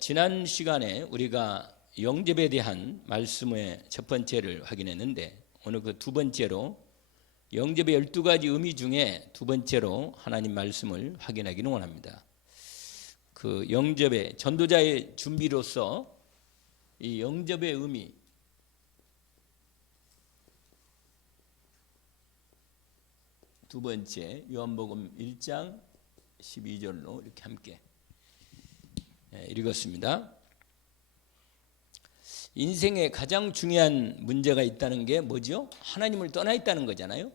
지난 시간에 우리가 영접에 대한 말씀의 첫 번째를 확인했는데 오늘 그 두 번째로 영접의 12가지 의미 중에 두 번째로 하나님 말씀을 확인하기를 원합니다. 그 영접의 전도자의 준비로서 이 영접의 의미, 두 번째 요한복음 1장 12절로 이렇게 함께 읽었습니다. 인생에 가장 중요한 문제가 있다는 게 뭐죠? 하나님을 떠나 있다는 거잖아요.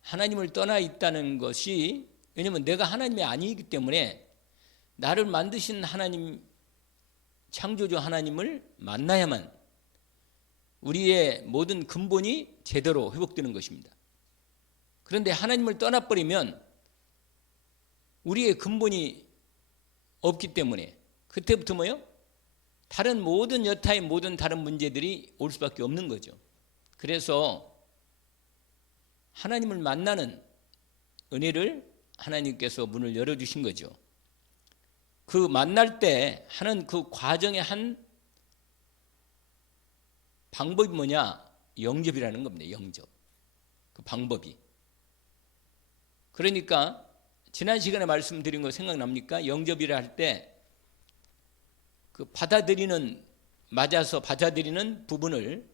하나님을 떠나 있다는 것이, 왜냐하면 내가 하나님이 아니기 때문에 나를 만드신 하나님, 창조주 하나님을 만나야만 우리의 모든 근본이 제대로 회복되는 것입니다. 그런데 하나님을 떠나버리면 우리의 근본이 없기 때문에 그때부터 뭐요? 다른 모든 여타의 모든 다른 문제들이 올 수밖에 없는 거죠. 그래서 하나님을 만나는 은혜를 하나님께서 문을 열어주신 거죠. 그 만날 때 하는 그 과정의 한 방법이 뭐냐? 영접이라는 겁니다. 영접. 그 방법이. 그러니까 지난 시간에 말씀드린 거 생각납니까? 영접이라 할 때 그 맞아서 받아들이는 부분을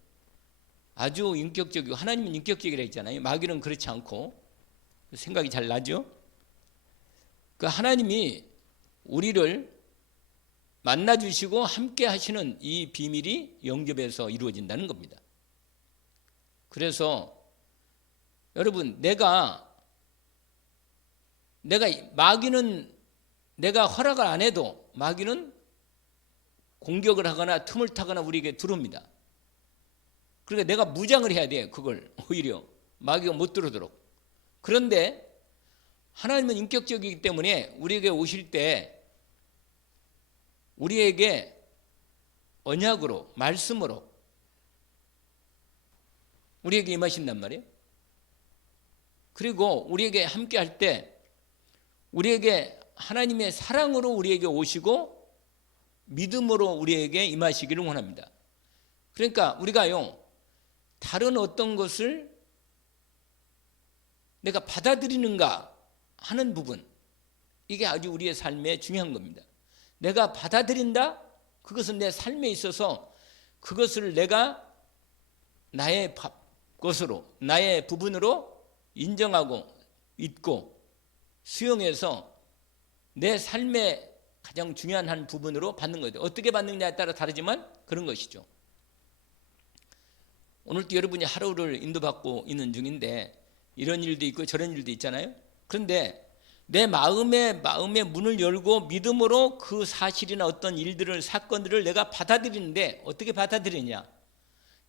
아주 인격적이고, 하나님은 인격적이라 했잖아요. 마귀는 그렇지 않고. 생각이 잘 나죠? 그 하나님이 우리를 만나주시고 함께 하시는 이 비밀이 영접에서 이루어진다는 겁니다. 그래서 여러분, 마귀는 내가 허락을 안 해도 마귀는 공격을 하거나 틈을 타거나 우리에게 들어옵니다. 그러니까 내가 무장을 해야 돼. 그걸 오히려 마귀가 못 들어오도록. 그런데 하나님은 인격적이기 때문에 우리에게 오실 때 우리에게 언약으로, 말씀으로 우리에게 임하신단 말이에요. 그리고 우리에게 함께 할 때 우리에게 하나님의 사랑으로 우리에게 오시고 믿음으로 우리에게 임하시기를 원합니다. 그러니까 우리가요, 다른 어떤 것을 내가 받아들이는가 하는 부분, 이게 아주 우리의 삶에 중요한 겁니다. 내가 받아들인다? 그것은 내 삶에 있어서 그것을 내가 나의 것으로, 나의 부분으로 인정하고 믿고 수용해서 내 삶의 가장 중요한 한 부분으로 받는 거죠. 어떻게 받느냐에 따라 다르지만 그런 것이죠. 오늘도 여러분이 하루를 인도받고 있는 중인데 이런 일도 있고 저런 일도 있잖아요. 그런데 내 마음의 문을 열고 믿음으로 그 사실이나 어떤 일들을, 사건들을 내가 받아들이는데 어떻게 받아들이냐?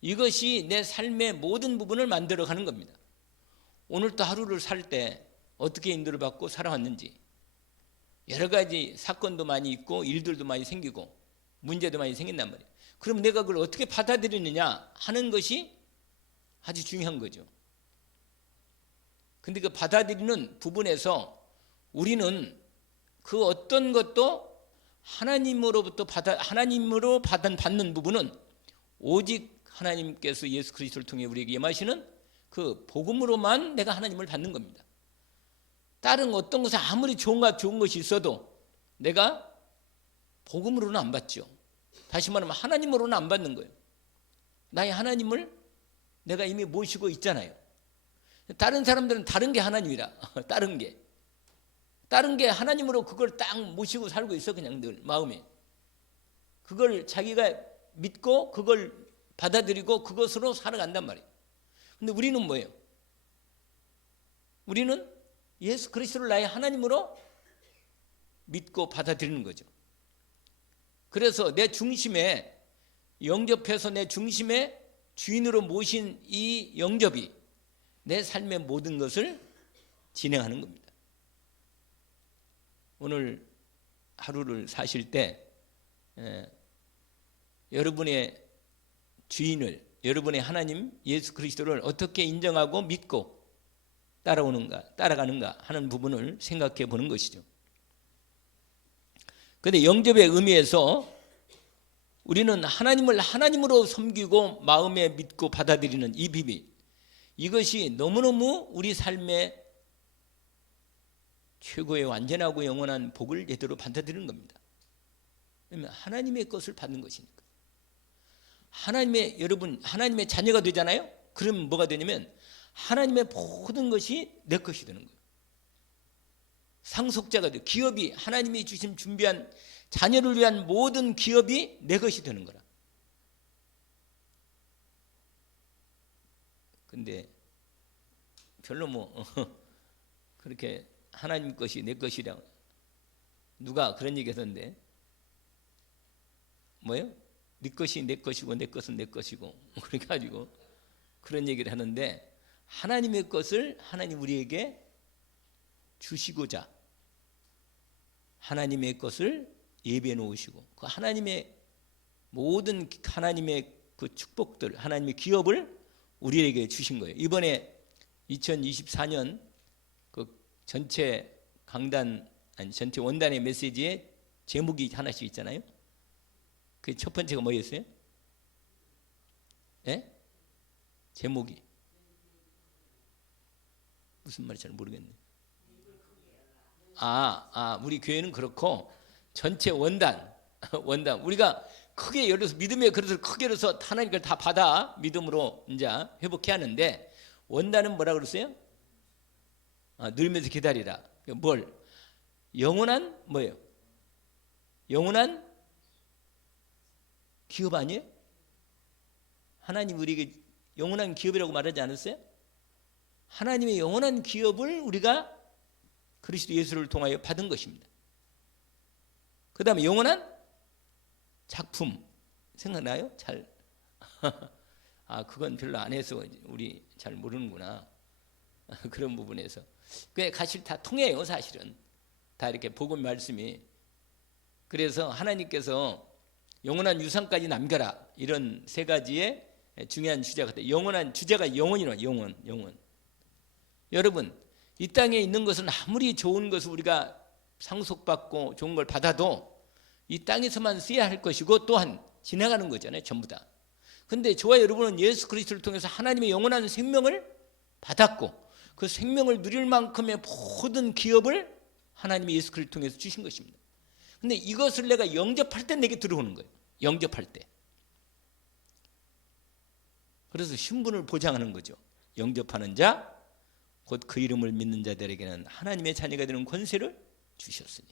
이것이 내 삶의 모든 부분을 만들어가는 겁니다. 오늘도 하루를 살 때 어떻게 인도를 받고 살아왔는지, 여러 가지 사건도 많이 있고 일들도 많이 생기고 문제도 많이 생긴단 말이에요. 그럼 내가 그걸 어떻게 받아들이느냐 하는 것이 아주 중요한 거죠. 근데 그 받아들이는 부분에서 우리는 그 어떤 것도 하나님으로 받는 부분은 오직 하나님께서 예수 그리스도를 통해 우리에게 임하시는 그 복음으로만 내가 하나님을 받는 겁니다. 다른 어떤 것에 아무리 좋은 것이 있어도 내가 복음으로는 안 받죠. 다시 말하면 하나님으로는 안 받는 거예요. 나의 하나님을 내가 이미 모시고 있잖아요. 다른 사람들은 다른 게 하나님이라. 다른 게 하나님으로 그걸 딱 모시고 살고 있어. 그냥 늘 마음에 그걸 자기가 믿고 그걸 받아들이고 그것으로 살아간단 말이에요. 근데 우리는 뭐예요? 우리는 예수 그리스도를 나의 하나님으로 믿고 받아들이는 거죠. 그래서 내 중심에, 영접해서 내 중심에 주인으로 모신 이 영접이 내 삶의 모든 것을 진행하는 겁니다. 오늘 하루를 사실 때 여러분의 주인을, 여러분의 하나님 예수 그리스도를 어떻게 인정하고 믿고 따라가는가 하는 부분을 생각해 보는 것이죠. 그런데 영접의 의미에서 우리는 하나님을 하나님으로 섬기고 마음에 믿고 받아들이는 이 비밀, 이것이 너무너무 우리 삶의 최고의 완전하고 영원한 복을 제대로 받아들이는 겁니다. 왜냐하면 하나님의 것을 받는 것이니까. 여러분 하나님의 자녀가 되잖아요. 그러면 뭐가 되냐면 하나님의 모든 것이 내 것이 되는 거예요. 상속자가 돼요. 기업이 하나님이 주신 준비한 자녀를 위한 모든 기업이 내 것이 되는 거라. 근데 별로 그렇게 하나님 것이 내 것이라고 누가 그런 얘기 하던데, 뭐예요? 네 것이 내 것이고 내 것은 내 것이고 그래가지고 그런 얘기를 하는데, 하나님의 것을 하나님 우리에게 주시고자 하나님의 것을 예배해 놓으시고 그 하나님의 모든 하나님의 그 축복들, 하나님의 기업을 우리에게 주신 거예요. 이번에 2024년 그 전체 강단, 아니 전체 원단의 메시지에 제목이 하나씩 있잖아요. 그 첫 번째가 뭐였어요? 예? 제목이 무슨 말인지 잘 모르겠네. 우리 교회는 그렇고 전체 원단 우리가 크게 열어서 믿음의 그릇을 크게 열어서 하나님 걸 다 받아 믿음으로 이제 회복해야 하는데, 원단은 뭐라 그랬어요? 누리면서 기다리라. 뭘? 영원한 뭐예요? 영원한 기업 아니에요? 하나님 우리에게 영원한 기업이라고 말하지 않았어요? 하나님의 영원한 기업을 우리가 그리스도 예수를 통하여 받은 것입니다. 그 다음에 영원한 작품 생각나요? 잘 그건 별로 안 해서 우리 잘 모르는구나. 그런 부분에서 그게 사실 다 통해요. 사실은 다 이렇게 복음 말씀이. 그래서 하나님께서 영원한 유산까지 남겨라, 이런 세 가지의 중요한 주제가 있다. 영원한 주제가 영원이라. 영원. 여러분 이 땅에 있는 것은 아무리 좋은 것을 우리가 상속받고 좋은 걸 받아도 이 땅에서만 써야 할 것이고 또한 지나가는 거잖아요. 전부 다. 근데 저와 여러분은 예수 그리스도를 통해서 하나님의 영원한 생명을 받았고 그 생명을 누릴 만큼의 모든 기업을 하나님이 예수 그리스도를 통해서 주신 것입니다. 근데 이것을 내가 영접할 때 내게 들어오는 거예요. 영접할 때. 그래서 신분을 보장하는 거죠. 영접하는 자 곧 그 이름을 믿는 자들에게는 하나님의 자녀가 되는 권세를 주셨으니.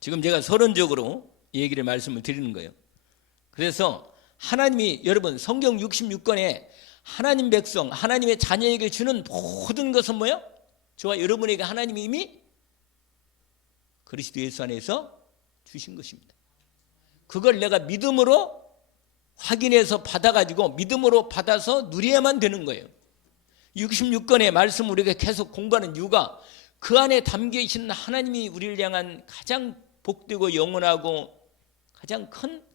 지금 제가 서론적으로 얘기를 말씀을 드리는 거예요. 그래서 하나님이 여러분 성경 66권에 하나님 백성, 하나님의 자녀에게 주는 모든 것은 뭐예요? 저와 여러분에게 하나님이 이미 그리스도 예수 안에서 주신 것입니다. 그걸 내가 믿음으로 확인해서 받아가지고 믿음으로 받아서 누려야만 되는 거예요. 66권의 말씀 우리가 계속 공부하는 이유가 그 안에 담겨 계신 하나님이 우리를 향한 가장 복되고 영원하고 가장 큰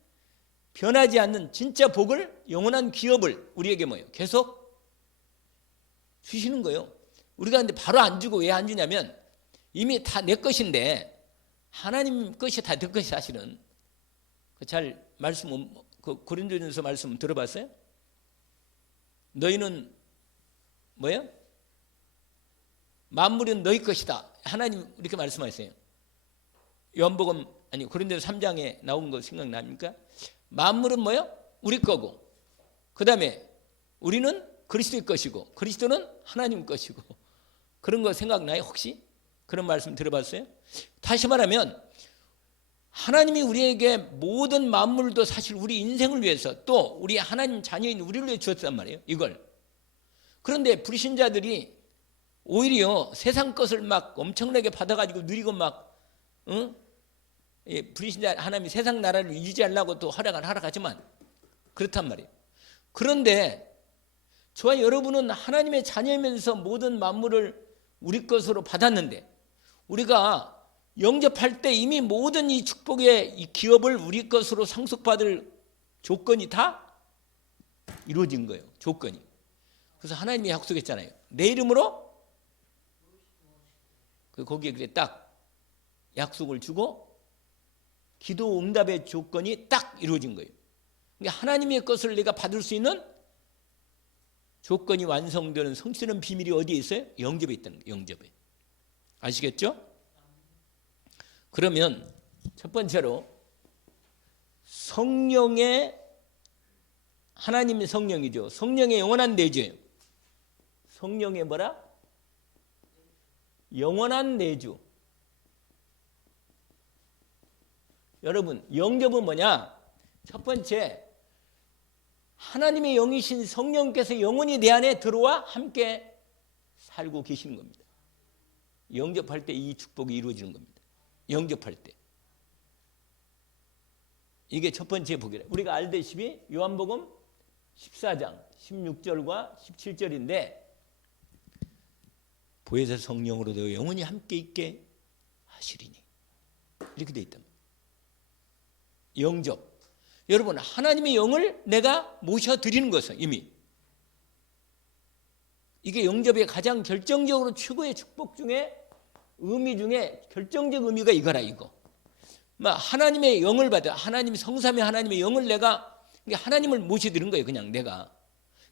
변하지 않는 진짜 복을, 영원한 기업을 우리에게 뭐예요? 계속 주시는 거예요. 우리가 근데 바로 안 주고 왜 안 주냐면 이미 다 내 것인데, 하나님 것이 다 내 것이 사실은. 잘 말씀, 그 고린도전서 말씀 들어봤어요? 너희는 뭐예요? 만물은 너희 것이다. 하나님 이렇게 말씀하셨어요. 요한복음 아니 고린도서 3장에 나온 거 생각납니까? 만물은 뭐예요? 우리 거고, 그 다음에 우리는 그리스도의 것이고 그리스도는 하나님 것이고. 그런 거 생각나요? 혹시? 그런 말씀 들어봤어요? 다시 말하면 하나님이 우리에게 모든 만물도 사실 우리 인생을 위해서 또 우리 하나님 자녀인 우리를 위해 주었단 말이에요. 이걸. 그런데 불신자들이 오히려 세상 것을 막 엄청나게 받아가지고 누리고 막 불신자 하나님이 세상 나라를 유지하려고 또 허락을 하지만 그렇단 말이에요. 그런데 저와 여러분은 하나님의 자녀이면서 모든 만물을 우리 것으로 받았는데, 우리가 영접할 때 이미 모든 이 축복의 이 기업을 우리 것으로 상속받을 조건이 다 이루어진 거예요. 조건이. 그래서 하나님이 약속했잖아요. 내 이름으로 거기에 그래 딱 약속을 주고 기도 응답의 조건이 딱 이루어진 거예요. 그러니까 하나님의 것을 내가 받을 수 있는 조건이 완성되는 성취되는 비밀이 어디에 있어요? 영접에 있다는 거예요. 영접에. 아시겠죠? 그러면 첫 번째로 성령의 하나님의 성령이죠. 성령의 영원한 내주예요. 성령의 뭐라? 영원한 내주. 여러분, 영접은 뭐냐? 첫 번째, 하나님의 영이신 성령께서 영원히 내 안에 들어와 함께 살고 계시는 겁니다. 영접할 때 이 축복이 이루어지는 겁니다. 영접할 때. 이게 첫 번째 복이래요. 우리가 알다시피 요한복음 14장 16절과 17절인데 보혜사 성령으로도 영원히 함께 있게 하시리니 이렇게 되어 있단 말이에요. 영접. 여러분, 하나님의 영을 내가 모셔드리는 것은 이미 이게 영접의 가장 결정적으로 최고의 축복 중에 의미 중에 결정적 의미가 이거라 이거. 하나님의 영을 받아 하나님 성삼위 하나님의 영을 내가 하나님을 모셔드리는 거예요. 그냥 내가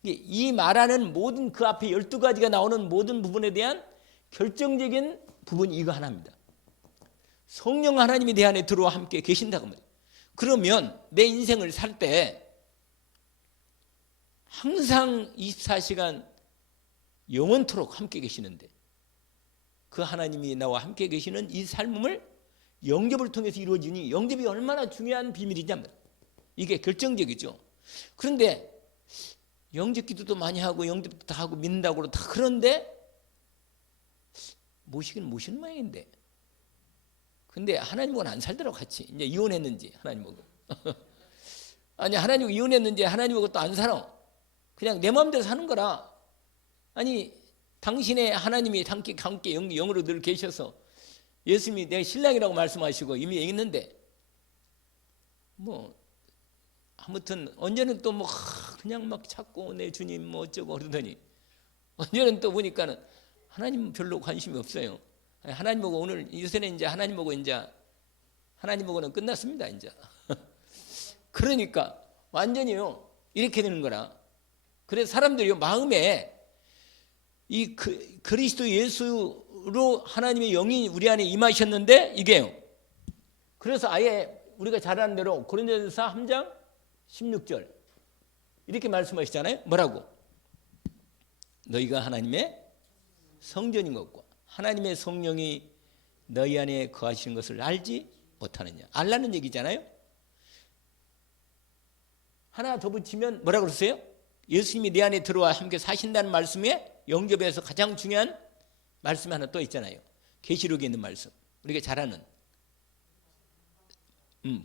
이 말하는 모든 그 앞에 12가지가 나오는 모든 부분에 대한 결정적인 부분이 이거 하나입니다. 성령 하나님이 내 안에 들어와 함께 계신다고 말이에요. 그러면 내 인생을 살 때 항상 24시간 영원토록 함께 계시는데 그 하나님이 나와 함께 계시는 이 삶을 영접을 통해서 이루어지니 영접이 얼마나 중요한 비밀이냐. 이게 결정적이죠. 그런데 영접 기도도 많이 하고 영접도 다 하고 믿는다고 다 그런데 모시긴 모시는 모양인데 근데 하나님하고는 안 살더라고 같이. 이제 이혼했는지 하나님하고 아니 하나님하고 이혼했는지 하나님하고 또 안 살아. 그냥 내 마음대로 사는 거라. 아니 당신의 하나님이 함께 영으로 늘 계셔서 예수님이 내 신랑이라고 말씀하시고 이미 있는데 아무튼 언제는 또 그냥 막 찾고 내 주님 어쩌고 그러더니 언제는 또 보니까는 하나님 별로 관심이 없어요. 하나님하고 오늘 요새는 이제 하나님하고는 끝났습니다 이제. 그러니까 완전히요 이렇게 되는 거라. 그래서 사람들이 마음에 이 그리스도 예수로 하나님의 영이 우리 안에 임하셨는데 이게요. 그래서 아예 우리가 잘 아는 대로 고린도전서 3장 16절 이렇게 말씀하시잖아요. 뭐라고? 너희가 하나님의 성전인 것과 하나님의 성령이 너희 안에 거하시는 것을 알지 못하느냐. 알라는 얘기잖아요. 하나 더 붙이면 뭐라고 그러세요? 예수님이 내 안에 들어와 함께 사신다는 말씀에 영접에서 가장 중요한 말씀이 하나 또 있잖아요. 계시록에 있는 말씀. 우리가 잘 아는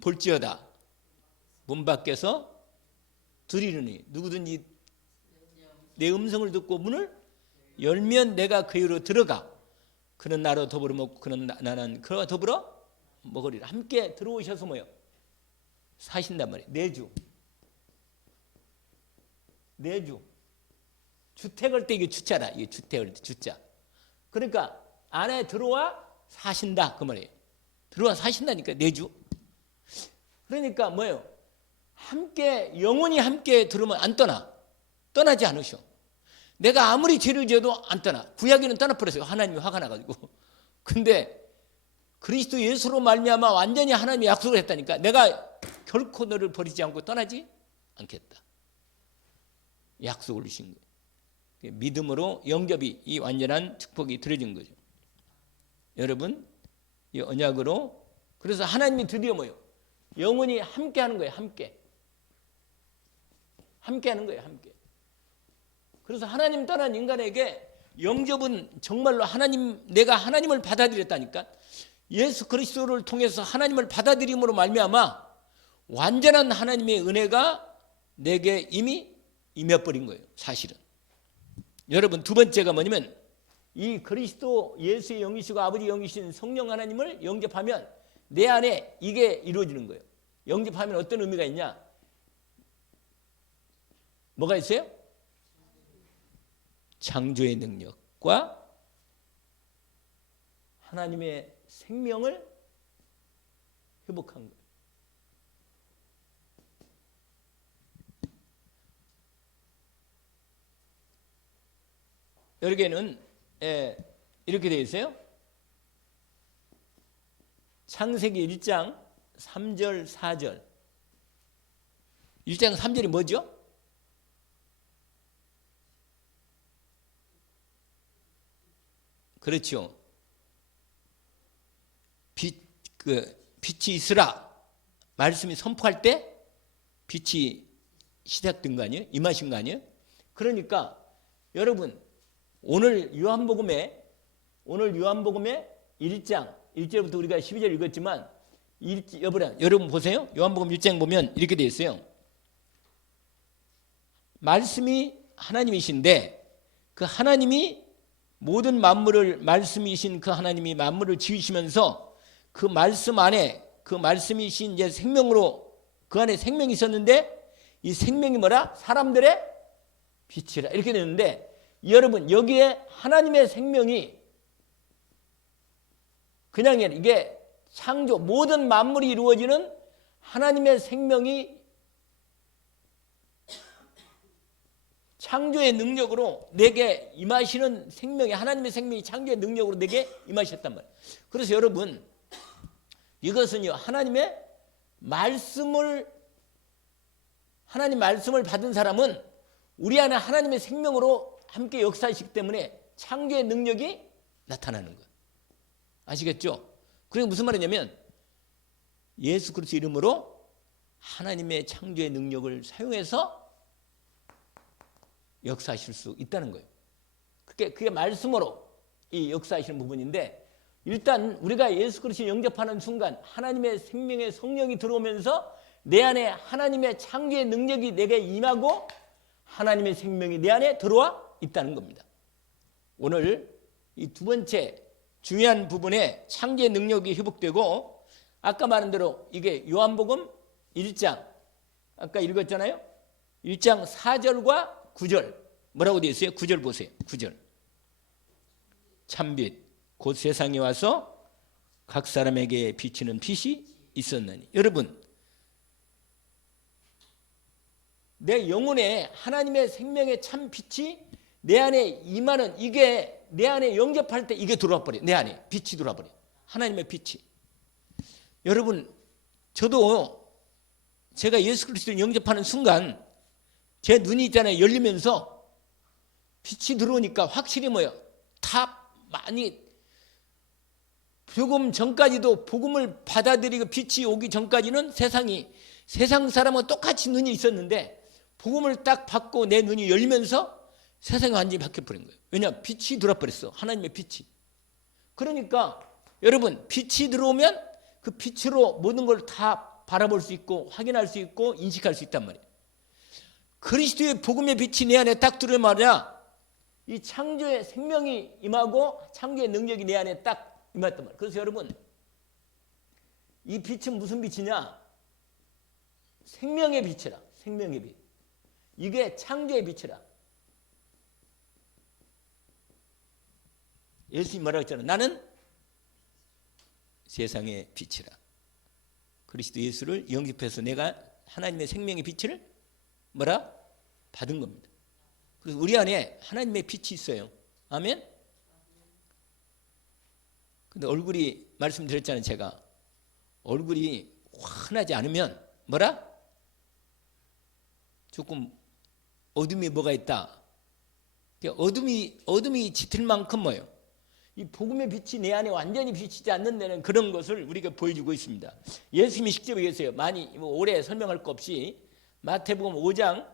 볼지어다 문 밖에서 들이르니 누구든지 내 음성을 듣고 문을 열면 내가 그리로 들어가 그는 나로 더불어 먹고 그는 나는 그와 더불어 먹으리라. 함께 들어오셔서 뭐요? 사신단 말이에요. 내주 주택을 때 이게 주자라. 이게 주택을 때 주자. 그러니까 안에 들어와 사신다 그 말이에요. 들어와 사신다니까 내주. 그러니까 뭐예요? 함께 영원히 함께 들으면 안 떠나지 않으셔. 내가 아무리 죄를 지어도 안 떠나. 구약에는 떠나버렸어요. 하나님이 화가 나가지고. 근데 그리스도 예수로 말미암아 완전히 하나님이 약속을 했다니까. 내가 결코 너를 버리지 않고 떠나지 않겠다. 약속을 주신 거예요. 믿음으로 영접이 이 완전한 축복이 드려진 거죠. 여러분 이 언약으로 그래서 하나님이 드디어 뭐예요? 영원히 함께 하는 거예요. 함께 하는 거예요. 함께. 그래서 하나님 떠난 인간에게 영접은 정말로 내가 하나님을 받아들였다니까. 예수 그리스도를 통해서 하나님을 받아들임으로 말미암아 완전한 하나님의 은혜가 내게 이미 임해버린 거예요. 사실은. 여러분 두 번째가 뭐냐면 이 그리스도 예수의 영이시고 아버지 영이신 성령 하나님을 영접하면 내 안에 이게 이루어지는 거예요. 영접하면 어떤 의미가 있냐? 뭐가 있어요? 창조의 능력과 하나님의 생명을 회복한 거예요. 여기에는 이렇게 되어 있어요. 창세기 1장 3절 4절. 1장 3절이 뭐죠? 그렇죠. 빛이 있으라 말씀이 선포할 때 빛이 시작된 거 아니에요? 임하신 거 아니에요? 그러니까 여러분 오늘 요한복음에 1장 1절부터 우리가 12절 읽었지만 여러분 보세요. 요한복음 1장 보면 이렇게 되어 있어요. 말씀이 하나님이신데 그 하나님이 모든 만물을 말씀이신 그 하나님이 만물을 지으시면서 그 말씀 안에 그 말씀이신 이제 생명으로 그 안에 생명이 있었는데 이 생명이 뭐라? 사람들의 빛이라 이렇게 되는데 여러분 여기에 하나님의 생명이 그냥 이게 창조 모든 만물이 이루어지는 하나님의 생명이 창조의 능력으로 내게 임하시는 생명이 하나님의 생명이 창조의 능력으로 내게 임하셨단 말이에요. 그래서 여러분 이것은요 하나님 말씀을 받은 사람은 우리 안에 하나님의 생명으로 함께 역사하시기 때문에 창조의 능력이 나타나는 거예요. 아시겠죠? 그게 무슨 말이냐면 예수 그리스도 이름으로 하나님의 창조의 능력을 사용해서 역사하실 수 있다는 거예요. 그게 말씀으로 이 역사하시는 부분인데 일단 우리가 예수 그리스도를 영접하는 순간 하나님의 생명의 성령이 들어오면서 내 안에 하나님의 창조의 능력이 내게 임하고 하나님의 생명이 내 안에 들어와 있다는 겁니다. 오늘 이 두 번째 중요한 부분에 창조의 능력이 회복되고 아까 말한 대로 이게 요한복음 1장 아까 읽었잖아요. 1장 4절과 9절 뭐라고 되어 있어요? 9절 보세요. 9절 참빛 곧 세상에 와서 각 사람에게 비치는 빛이 있었나니 여러분 내 영혼에 하나님의 생명의 참 빛이 내 안에 임하는 이게 내 안에 영접할 때 이게 들어와 버려요. 내 안에 빛이 들어와 버려요. 하나님의 빛이. 여러분 저도 제가 예수 그리스도를 영접하는 순간 제 눈이 있잖아요. 열리면서 빛이 들어오니까 확실히 뭐예요? 다 많이 복음 전까지도 복음을 받아들이고 빛이 오기 전까지는 세상 사람은 똑같이 눈이 있었는데 복음을 딱 받고 내 눈이 열리면서 세상이 완전히 바뀌어버린 거예요. 왜냐하면 빛이 들어버렸어. 하나님의 빛이. 그러니까 여러분 빛이 들어오면 그 빛으로 모든 걸 다 바라볼 수 있고 확인할 수 있고 인식할 수 있단 말이에요. 그리스도의 복음의 빛이 내 안에 딱 들어오자마자 이 창조의 생명이 임하고 창조의 능력이 내 안에 딱 임했단 말이에요. 그래서 여러분 이 빛은 무슨 빛이냐? 생명의 빛이라. 생명의 빛. 이게 창조의 빛이라. 예수님이 뭐라고 했잖아요. 나는 세상의 빛이라. 그리스도 예수를 영접해서 내가 하나님의 생명의 빛을 뭐라? 받은 겁니다. 그래서 우리 안에 하나님의 빛이 있어요. 아멘? 근데 얼굴이 말씀드렸잖아요. 제가 얼굴이 환하지 않으면 뭐라? 조금 어둠이 뭐가 있다. 어둠이 짙을 만큼 뭐예요? 이 복음의 빛이 내 안에 완전히 비치지 않는 데는 그런 것을 우리가 보여주고 있습니다. 예수님이 직접 얘기했어요. 많이 오래 설명할 거 없이 마태복음 5장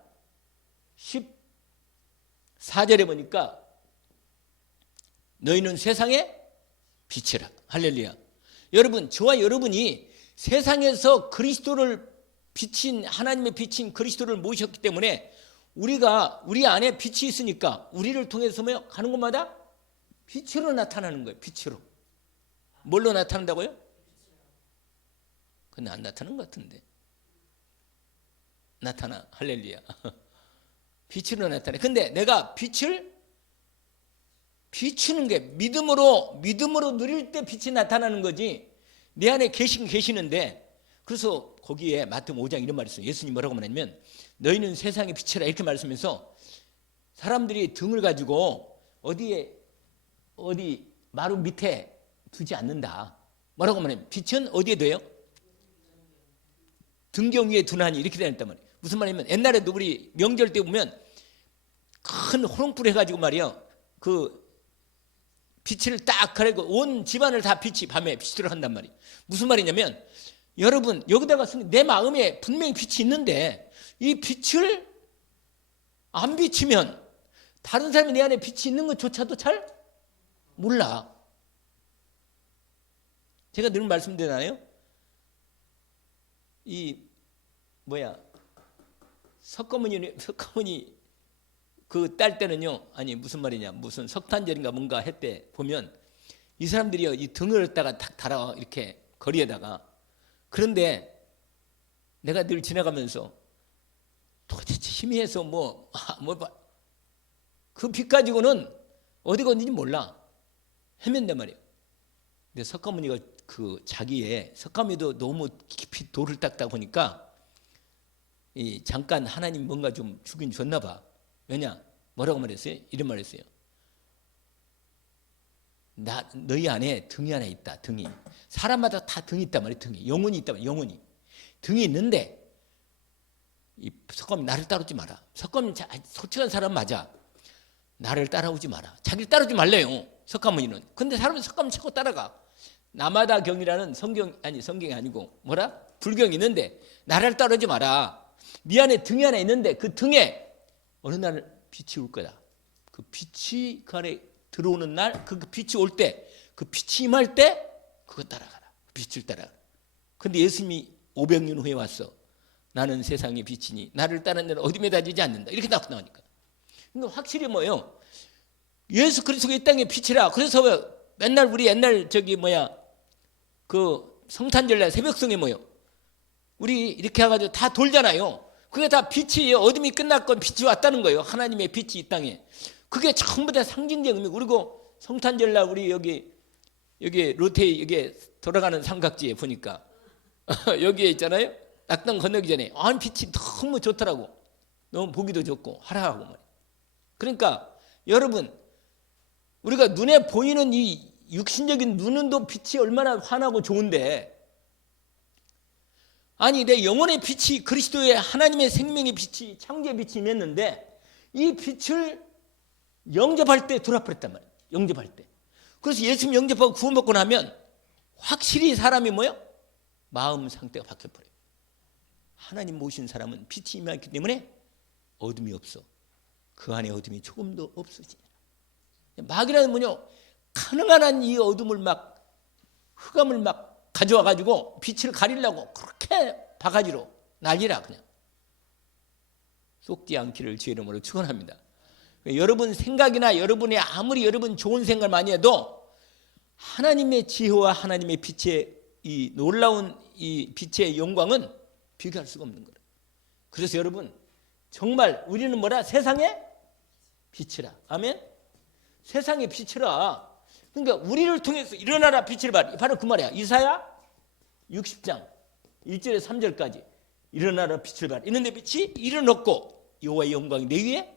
14절에 보니까 너희는 세상의 빛이라. 할렐루야. 여러분 저와 여러분이 세상에서 그리스도를 비친 하나님의 빛인 그리스도를 모셨기 때문에 우리가 우리 안에 빛이 있으니까 우리를 통해서 가는 곳마다 빛으로 나타나는 거예요. 빛으로. 뭘로 나타난다고요? 근데 안 나타나는 것 같은데. 나타나. 할렐루야. 빛으로 나타나. 근데 내가 빛을 비추는 게 믿음으로 누릴 때 빛이 나타나는 거지. 내 안에 계시는데, 그래서 거기에 마태복음 5장 이런 말이 있어요. 예수님 뭐라고 말하냐면 너희는 세상의 빛이라 이렇게 말씀해서 사람들이 등을 가지고 어디 마루 밑에 두지 않는다. 뭐라고 말하냐면 빛은 어디에 둬요? 등경 위에 두나니 이렇게 되었단 말이에요. 무슨 말이냐면 옛날에도 우리 명절 때 보면 큰 호롱불 해가지고 말이요, 그 빛을 딱 가리고 온 집안을 다 빛이 밤에 빛이 들어간단 말이에요. 무슨 말이냐면 여러분 여기다가 내 마음에 분명히 빛이 있는데 이 빛을 안 비치면 다른 사람이 내 안에 빛이 있는 것조차도 잘 몰라. 제가 늘 말씀드리나요? 석가모니 그 딸 때는요, 아니 무슨 말이냐, 무슨 석탄절인가 뭔가 했대 보면 이 사람들이요 이 등을 갖다가 탁 달아 이렇게 거리에다가. 그런데 내가 늘 지나가면서 도대체 희미해서 그 빛 가지고는 어디가 어딘지 몰라 헤맨단 말이에요. 근데 석가모니가 그 자기의 석가모니도 너무 깊이 돌을 닦다 보니까 잠깐 하나님 뭔가 좀 주긴 줬나 봐. 왜냐? 뭐라고 말했어요? 이런 말 했어요. 너희 안에 등이 하나 있다. 등이. 사람마다 다 등이 있단 말이에요. 등이. 영혼이 있단 말이에요. 영혼이. 등이 있는데 이 석가모니 나를 따르지 마라. 석가모니 솔직한 사람 맞아. 나를 따라오지 마라. 자기를 따르지 말래요. 석가모니는. 근데 사람이 석가모니 자꾸 따라가. 나마다 경이라는 성경이 아니고 불경이 있는데 나를 따르지 마라. 네 안에 등이 하나 있는데 그 등에 어느 날 빛이 올 거다. 그 빛이 그 안에 들어오는 날, 그 빛이 올 때, 그 빛이 임할 때 그거 따라가라. 빛을 따라가라. 근데 예수님이 500년 후에 왔어. 나는 세상의 빛이니 나를 따르는 데는 어디 매달리지 않는다. 이렇게 나오니까. 그러니까 확실히 뭐예요? 예수 그리스도가 이 땅의 빛이라. 그래서 맨날 우리 옛날 그 성탄절날 새벽송에 우리 이렇게 해가지고 다 돌잖아요. 그게 다 빛이 어둠이 끝났건 빛이 왔다는 거예요. 하나님의 빛이 이 땅에. 그게 전부 다 상징적 의미고. 그리고 성탄절날 우리 여기 로테이 여기 돌아가는 삼각지에 보니까 여기에 있잖아요. 낙당 건너기 전에 빛이 너무 좋더라고. 너무 보기도 좋고 하라고 말이에요. 그러니까 여러분 우리가 눈에 보이는 이 육신적인 눈은도 빛이 얼마나 환하고 좋은데, 아니 내 영혼의 빛이 그리스도의 하나님의 생명의 빛이 창조의 빛이 임했는데 이 빛을 영접할 때 돌아버렸단 말이에요. 영접할 때. 그래서 예수님 영접하고 구원받고 나면 확실히 사람이 마음 상태가 바뀌어버려요. 하나님 모신 사람은 빛이 임했기 때문에 어둠이 없어. 그 안에 어둠이 조금도 없어지니라. 마귀라는 가능한 한 이 어둠을 흑암을 가져와 가지고 빛을 가리려고 그렇게 바가지로 난리라. 그냥 쏙지 않기를 주의 이름으로 축원합니다. 여러분 생각이나 여러분이 아무리 여러분 좋은 생각을 많이 해도 하나님의 지혜와 하나님의 빛의 이 놀라운 이 빛의 영광은 비교할 수가 없는 거예요. 그래서 여러분 정말 우리는 세상의 빛이라. 아멘. 세상의 빛이라. 그러니까 우리를 통해서 일어나라 빛을 발하. 바로 그 말이야. 이사야 60장 1절에 3절까지 일어나라 빛을 발하. 이는데 빛이 일어났고 여호와의 영광이 내 위에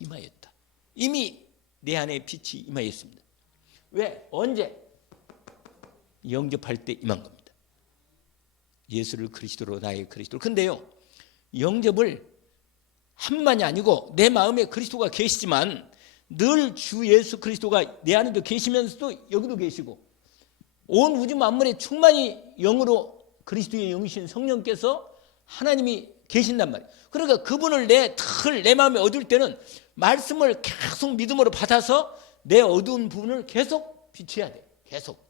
임하였다. 이미 내 안에 빛이 임하였습니다. 왜? 언제? 영접할 때 임한 겁니다. 예수를 그리스도로 나의 그리스도로. 근데요 영접을 한만이 아니고 내 마음에 그리스도가 계시지만 늘 주 예수 그리스도가 내 안에도 계시면서도 여기도 계시고 온 우주 만물에 충만히 영으로 그리스도의 영이신 성령께서 하나님이 계신단 말이에요. 그러니까 그분을 내 마음에 얻을 때는 말씀을 계속 믿음으로 받아서 내 어두운 부분을 계속 비춰야 돼요. 계속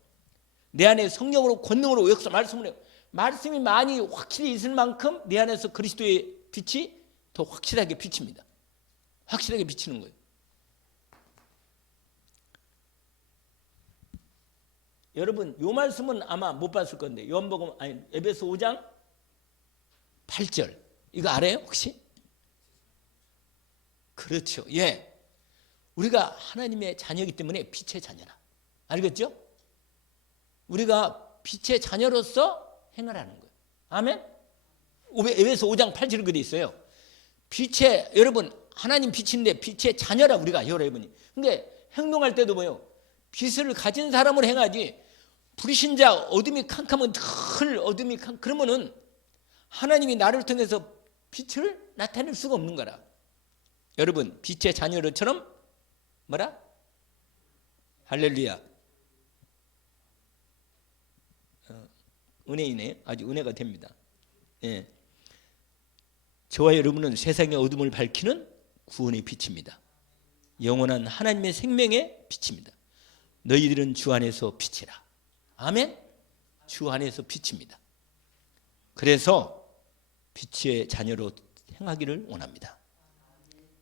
내 안에 성령으로 권능으로 역사 말씀을 해요. 말씀이 많이 확실히 있을 만큼 내 안에서 그리스도의 빛이 더 확실하게 비칩니다. 확실하게 비치는 거예요. 여러분 이 말씀은 아마 못 봤을 건데 에베소 5장 8절 이거 알아요 혹시? 그렇죠. 예. 우리가 하나님의 자녀이기 때문에 빛의 자녀라. 알겠죠? 우리가 빛의 자녀로서 행하라는 거예요. 아멘? 에베소 5장 8절에 그래 있어요. 빛의, 여러분 하나님 빛인데 빛의 자녀라 우리가 여러분이. 근데 행동할 때도 뭐예요? 빛을 가진 사람으로 행하지 불신자 어둠이 캄캄한 늘 어둠이 그러면은 하나님이 나를 통해서 빛을 나타낼 수가 없는 거라. 여러분 빛의 자녀로처럼 뭐라? 할렐루야. 은혜이네요. 아주 은혜가 됩니다. 예. 저와 여러분은 세상의 어둠을 밝히는 구원의 빛입니다. 영원한 하나님의 생명의 빛입니다. 너희들은 주 안에서 빛이라. 아멘. 주 안에서 빛입니다. 그래서 빛의 자녀로 행하기를 원합니다.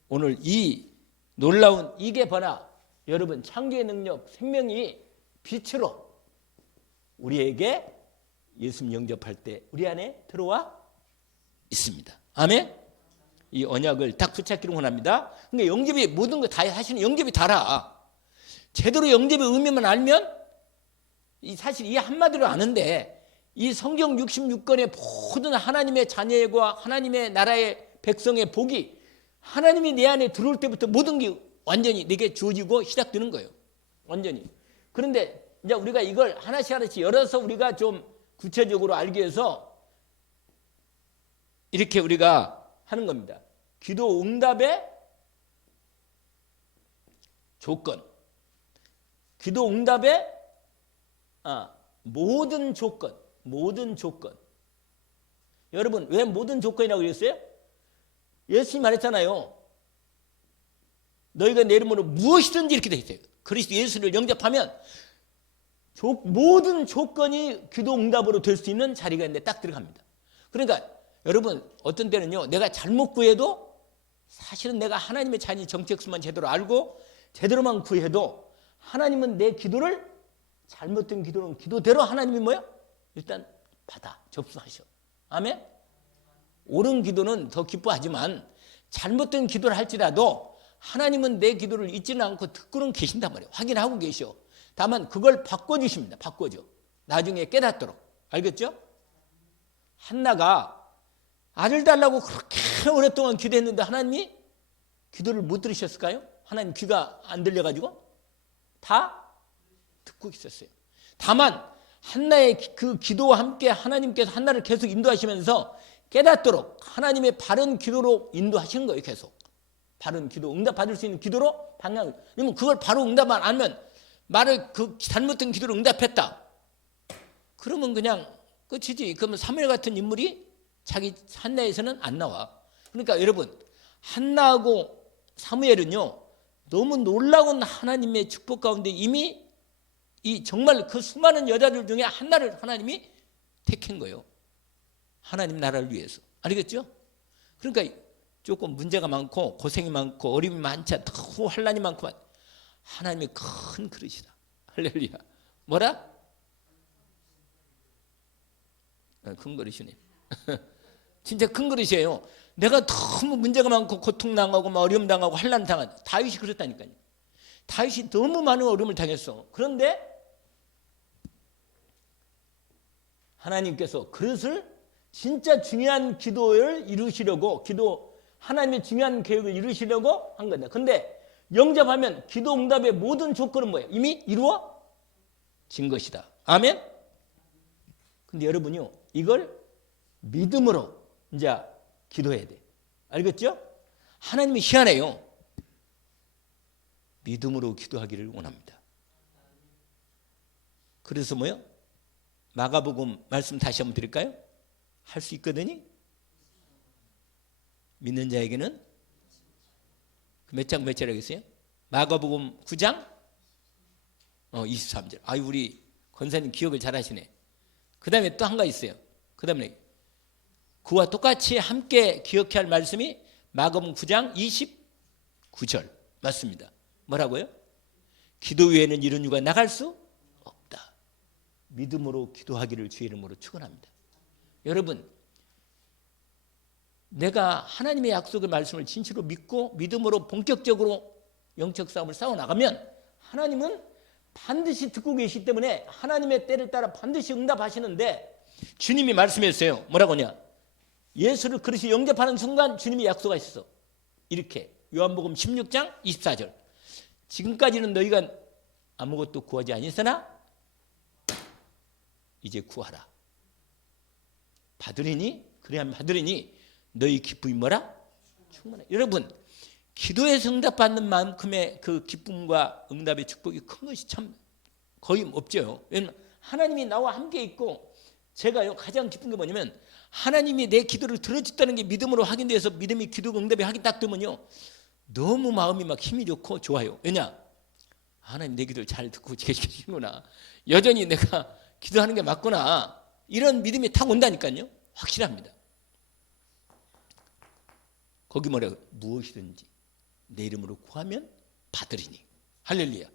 오늘 이 놀라운 이게 바라 여러분 창조의 능력 생명이 빛으로 우리에게 예수님 영접할 때 우리 안에 들어와 있습니다. 아멘. 이 언약을 딱 붙잡기를 원합니다. 그러니까 영접이 모든 거 다 하시는 영접이 다라. 제대로 영접의 의미만 알면 사실 이 한마디로 아는데 이 성경 66권의 모든 하나님의 자녀와 하나님의 나라의 백성의 복이 하나님이 내 안에 들어올 때부터 모든 게 완전히 내게 주어지고 시작되는 거예요. 완전히. 그런데 이제 우리가 이걸 하나씩 열어서 우리가 좀 구체적으로 알기 위해서 이렇게 우리가 하는 겁니다. 기도 응답의 조건. 기도 응답의 모든 조건. 모든 조건. 여러분 왜 모든 조건이라고 그랬어요? 예수님이 말했잖아요. 너희가 내 이름으로 무엇이든지 이렇게 돼 있어요. 그리스도 예수를 영접하면 모든 조건이 기도 응답으로 될 수 있는 자리가 있는데 딱 들어갑니다. 그러니까 여러분 어떤 때는요 내가 잘못 구해도 사실은 내가 하나님의 자녀 정체성만 제대로 알고 제대로만 구해도 하나님은 내 기도를 잘못된 기도는 기도대로 하나님이 뭐요? 일단 받아 접수하셔. 아멘. 옳은 기도는 더 기뻐하지만 잘못된 기도를 할지라도 하나님은 내 기도를 잊지는 않고 듣고는 계신단 말이에요. 확인하고 계셔. 다만 그걸 바꿔주십니다. 바꿔줘. 나중에 깨닫도록. 알겠죠? 한나가 아들 달라고 그렇게 오랫동안 기도했는데 하나님이 기도를 못 들으셨을까요? 하나님 귀가 안 들려가지고 다 듣고 있었어요. 다만 한나의 그 기도와 함께 하나님께서 한나를 계속 인도하시면서 깨닫도록 하나님의 바른 기도로 인도하시는 거예요. 계속 바른 기도 응답받을 수 있는 기도로 방향을. 왜냐면 그걸 바로 응답만 안 하면 말을 그 잘못된 기도로 응답했다 그러면 그냥 끝이지. 그러면 사무엘 같은 인물이 자기 한나에서는 안 나와. 그러니까 여러분 한나하고 사무엘은요 너무 놀라운 하나님의 축복 가운데 이미 이 정말 그 수많은 여자들 중에 한나를 하나님이 택한 거예요. 하나님 나라를 위해서. 알겠죠? 그러니까 조금 문제가 많고 고생이 많고 어려움이 많지 않고 환난이 많고 하나님의 큰 그릇이다. 할렐루야. 뭐라? 큰 그릇이네. 진짜 큰 그릇이에요. 내가 너무 문제가 많고 고통당하고 어려움 당하고 환난 당하고 다윗이 그랬다니까요. 다윗이 너무 많은 어려움을 당했어. 그런데 하나님께서 그릇을 진짜 중요한 기도를 이루시려고 하나님의 중요한 계획을 이루시려고 한 거다. 근데 영접하면 기도 응답의 모든 조건은 뭐예요? 이미 이루어진 것이다. 아멘? 근데 여러분요 이걸 믿음으로 이제 기도해야 돼. 알겠죠? 하나님이 희한해요. 믿음으로 기도하기를 원합니다. 그래서 뭐요? 마가복음 말씀 다시 한번 드릴까요? 할 수 있거든요. 믿는 자에게는 몇 장 몇 절에 있어요? 마가복음 9장 23절. 아유 우리 권사님 기억을 잘하시네. 그 다음에 또 한 가지 있어요. 그 다음에 그와 똑같이 함께 기억해야 할 말씀이 마가복음 9장 29절 맞습니다. 뭐라고요? 기도 외에는 이런 이유가 나갈 수 없다. 믿음으로 기도하기를 주의 이름으로 축원합니다. 여러분 내가 하나님의 약속의 말씀을 진실로 믿고 믿음으로 본격적으로 영적 싸움을 싸워나가면 하나님은 반드시 듣고 계시기 때문에 하나님의 때를 따라 반드시 응답하시는데, 주님이 말씀했어요. 뭐라고 하냐? 예수를 그릇이 영접하는 순간 주님이 약속하셨어. 이렇게 요한복음 16장 24절. 지금까지는 너희가 아무것도 구하지 아니었으나 이제 구하라. 받으리니, 그래야 받으리니 너희 기쁨이 뭐라? 충만해. 여러분, 기도에서 응답받는 만큼의 그 기쁨과 응답의 축복이 큰 것이 참 거의 없죠. 왜냐하면 하나님이 나와 함께 있고, 제가 가장 기쁜 게 뭐냐면 하나님이 내 기도를 들어줬다는 게 믿음으로 확인돼서 믿음이 기도 응답이 확인 딱 되면요, 너무 마음이 막 힘이 좋고 좋아요. 왜냐? 하나님 내 기도를 잘 듣고 계시구나, 여전히 내가 기도하는 게 맞구나, 이런 믿음이 탁 온다니까요. 확실합니다. 거기 뭐라고? 무엇이든지 내 이름으로 구하면 받으리니. 할렐루야.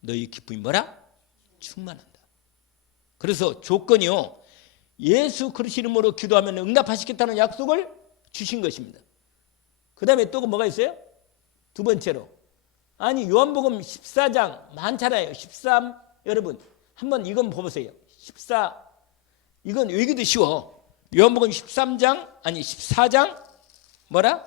너희 기쁨이 뭐라? 충만한다. 그래서 조건이요, 예수 그리스도 이름으로 기도하면 응답하시겠다는 약속을 주신 것입니다. 그 다음에 또 뭐가 있어요? 두 번째로, 아니 요한복음 14장 많잖아요. 13, 여러분 한번 이건 보세요. 14, 이건 외기도 쉬워. 요한복음 13장 아니 14장 뭐라?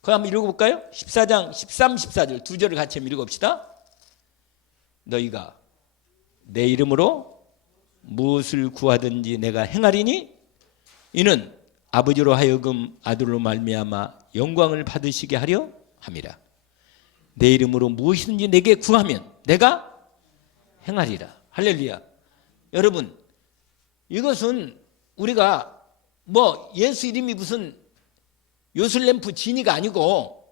그거 한번 읽어볼까요? 14장 13, 14절 두 절을 같이 한번 읽어봅시다. 너희가 내 이름으로 무엇을 구하든지 내가 행하리니 이는 아버지로 하여금 아들로 말미암아 영광을 받으시게 하려 함이라. 내 이름으로 무엇이든지 내게 구하면 내가 행하리라. 할렐루야. 여러분, 이것은 우리가 뭐 예수 이름이 무슨 요술램프 진이가 아니고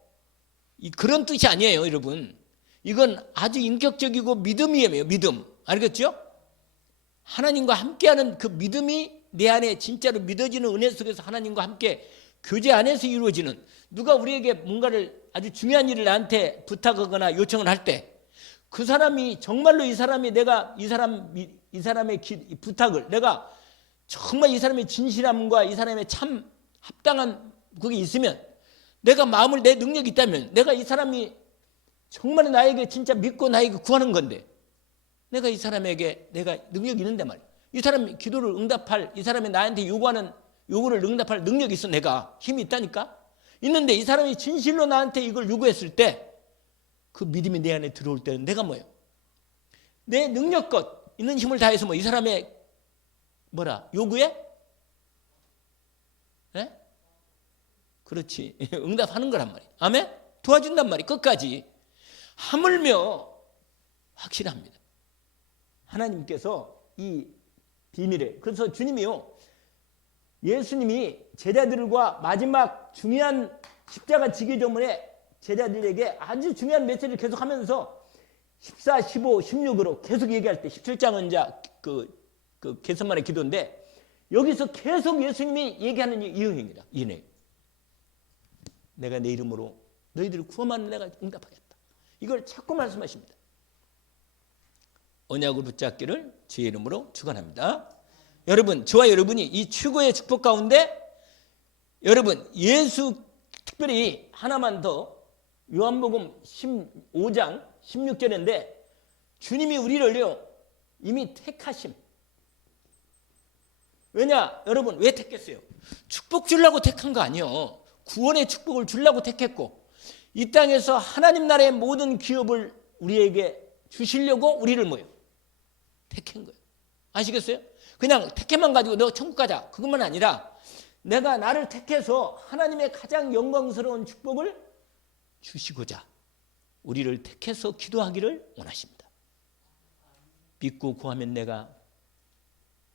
그런 뜻이 아니에요. 여러분, 이건 아주 인격적이고 믿음이에요. 믿음. 알겠죠? 하나님과 함께하는 그 믿음이 내 안에 진짜로 믿어지는 은혜 속에서 하나님과 함께 교제 안에서 이루어지는, 누가 우리에게 뭔가를 아주 중요한 일을 나한테 부탁하거나 요청을 할 때 그 사람이 정말로 이 사람이 내가 이 사람의 부탁을 내가 정말 이 사람의 진실함과 이 사람의 참 합당한 그게 있으면, 내가 마음을 내 능력이 있다면, 내가 이 사람이 정말 나에게 진짜 믿고 나에게 구하는 건데 내가 이 사람에게 내가 능력이 있는데 말이야. 이 사람이 기도를 응답할, 이 사람이 나한테 요구하는 요구를 응답할 능력이 있어. 내가 힘이 있다니까. 있는데 이 사람이 진실로 나한테 이걸 요구했을 때 그 믿음이 내 안에 들어올 때는 내가 뭐예요? 내 능력껏 있는 힘을 다해서 뭐 이 사람의 뭐라 요구에 네? 그렇지 응답하는 거란 말이에요. 아멘? 도와준단 말이에요. 끝까지. 하물며 확실합니다. 하나님께서 이 비밀에, 그래서 주님이요, 예수님이 제자들과 마지막 중요한 십자가 지기 전에 제자들에게 아주 중요한 메시지를 계속하면서 14, 15, 16으로 계속 얘기할 때, 17장은 이제 그 개선만의 기도인데 여기서 계속 예수님이 얘기하는 이유입니다. 이내 내가 내 이름으로 너희들을 구하면 내가 응답하겠다. 이걸 자꾸 말씀하십니다. 언약을 붙잡기를 주의 이름으로 축원합니다. 여러분, 저와 여러분이 이 최고의 축복 가운데, 여러분 예수, 특별히 하나만 더, 요한복음 15장 16절인데 주님이 우리를요 이미 택하심. 왜냐 여러분, 왜 택했어요? 축복 주려고 택한 거 아니에요. 구원의 축복을 주려고 택했고, 이 땅에서 하나님 나라의 모든 기업을 우리에게 주시려고 우리를 뭐예요? 택한 거예요. 아시겠어요? 그냥 택해만 가지고 너 천국 가자, 그것만 아니라 내가 나를 택해서 하나님의 가장 영광스러운 축복을 주시고자 우리를 택해서 기도하기를 원하십니다. 믿고 구하면 내가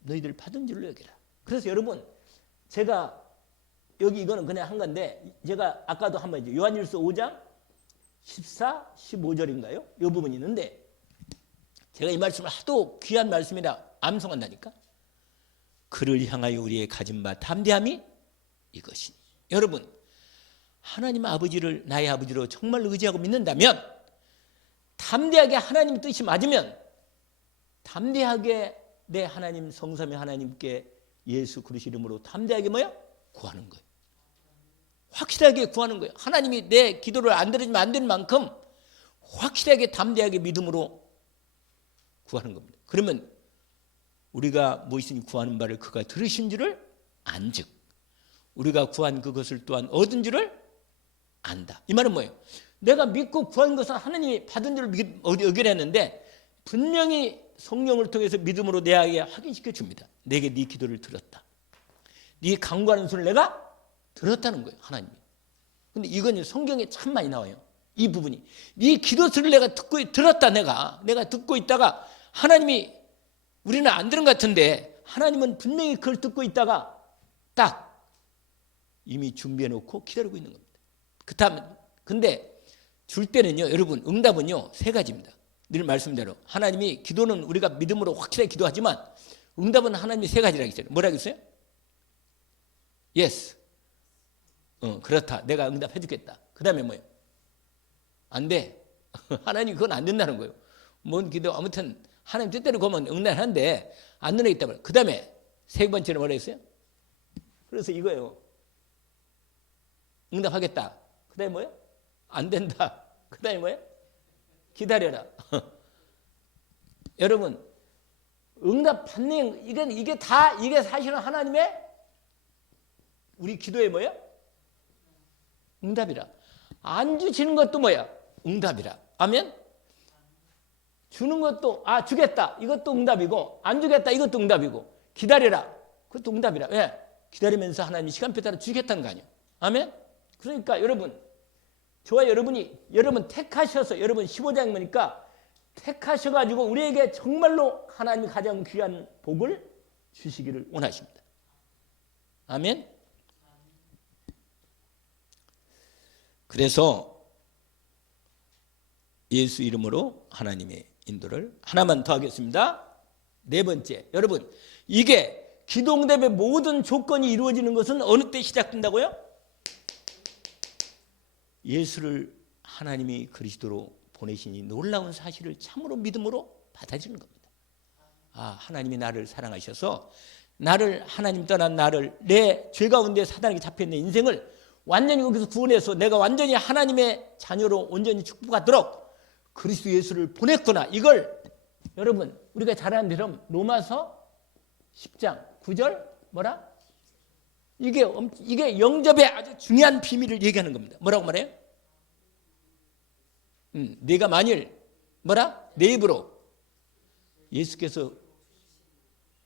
너희들 받은 줄로 여기라. 그래서 여러분, 제가 여기 이거는 그냥 한 건데, 제가 아까도 한번 이제 요한일서 5장 14, 15절인가요? 이 부분이 있는데, 제가 이 말씀을 하도 귀한 말씀이라 암송한다니까. 그를 향하여 우리의 가진 바 담대함이 이것이니. 여러분, 하나님 아버지를 나의 아버지로 정말 의지하고 믿는다면, 담대하게 하나님 뜻이 맞으면 담대하게 내 하나님 성삼위 하나님께 예수 그리스도 이름으로 담대하게 뭐야? 구하는 거예요. 확실하게 구하는 거예요. 하나님이 내 기도를 안 들으면 안 되는 만큼 확실하게 담대하게 믿음으로 구하는 겁니다. 그러면 우리가 무엇이든지 구하는 바를 그가 들으신 줄을 안즉 우리가 구한 그것을 또한 얻은 줄을 안다. 이 말은 뭐예요? 내가 믿고 구한 것은 하나님이 받은 줄을 여기랬는데 분명히 성령을 통해서 믿음으로 내게 확인시켜 줍니다. 내게 네 기도를 들었다. 네 간구하는 소리를 내가 들었다는 거예요. 하나님이. 근데 이건 성경에 참 많이 나와요. 이 부분이. 네 기도 소리를 내가 들었다. 내가 듣고 있다가 하나님이 우리는 안 들은 것 같은데 하나님은 분명히 그걸 듣고 있다가 딱 이미 준비해 놓고 기다리고 있는 겁니다. 근데 줄 때는요, 여러분, 응답은요, 세 가지입니다. 늘 말씀대로. 하나님이 기도는 우리가 믿음으로 확실하게 기도하지만 응답은 하나님이 세 가지라고 했어요. 뭐라고 했어요? Yes. 그렇다. 내가 응답해 주겠다. 그 다음에 뭐예요? 안 돼. 하나님 그건 안 된다는 거예요. 뭔 기도, 아무튼 하나님 뜻대로 가면 응답하는데 안 되겠다. 그 다음에 세 번째는 뭐라 했어요? 그래서 이거예요. 응답하겠다. 그 다음에 뭐예요? 안 된다. 그 다음에 뭐예요? 기다려라. 여러분, 응답 받는, 이게 사실은 하나님의 우리 기도의 뭐예요? 응답이라. 안 주시는 것도 뭐야? 응답이라. 아멘? 주는 것도, 주겠다. 이것도 응답이고, 안 주겠다. 이것도 응답이고, 기다려라. 그것도 응답이라. 왜? 기다리면서 하나님이 시간표 따라 주겠다는 거 아니에요? 아멘? 그러니까 여러분, 저와 여러분 택하셔서, 여러분 15장 보니까 택하셔가지고 우리에게 정말로 하나님이 가장 귀한 복을 주시기를 원하십니다. 아멘? 그래서 예수 이름으로 하나님의 인도를 하나만 더 하겠습니다. 네 번째, 여러분, 이게 기도응답의 모든 조건이 이루어지는 것은 어느 때 시작된다고요? 예수를 하나님이 그리스도로 보내시니 놀라운 사실을 참으로 믿음으로 받아주는 겁니다. 하나님이 나를 사랑하셔서 하나님 떠난 나를, 내 죄 가운데 사단에게 잡혀있는 인생을 완전히 거기서 구원해서 내가 완전히 하나님의 자녀로 온전히 축복하도록 그리스도 예수를 보냈구나. 이걸 여러분, 우리가 잘 아는 대로 로마서 10장 9절 뭐라? 이게 영접의 아주 중요한 비밀을 얘기하는 겁니다. 뭐라고 말해요? 네가 만일 뭐라? 내 입으로 예수께서